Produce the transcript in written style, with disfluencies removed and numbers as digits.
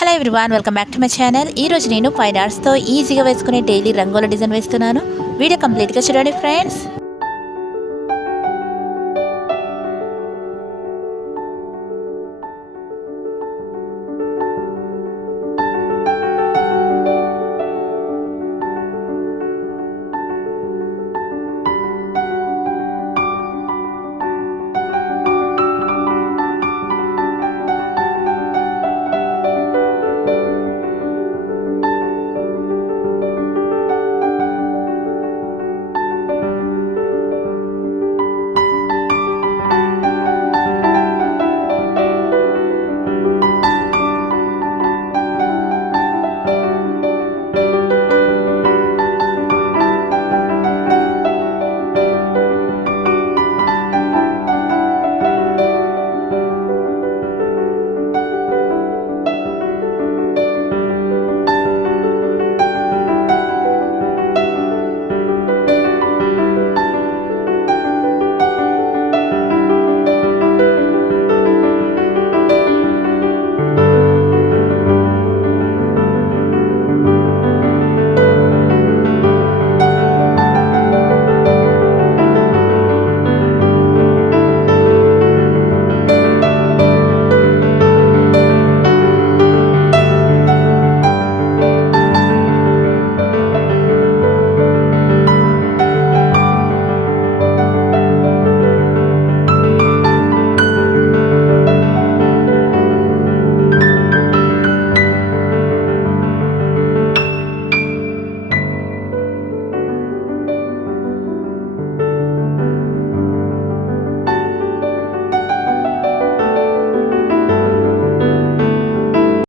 Hello everyone, welcome back to my channel. ఈరోజు నేను fine ఆర్ట్స్తో ఈజీగా వేసుకునే డైలీ రంగోల డిజైన్ వేస్తున్నాను. వీడియో కంప్లీట్గా చూడండి ఫ్రెండ్స్.